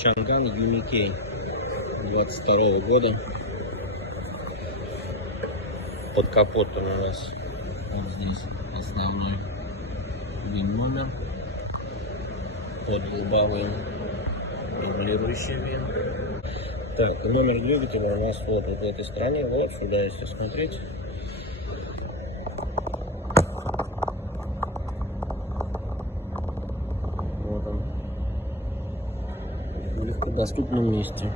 Чанган Юникей 22 года. Под капотом у нас вот здесь основной ВИН-номер. Под лобовым регулирующий ВИН. Так, номер двигателя у нас вот в этой стороне, вот сюда, если смотреть. Вот он. В легкодоступном месте.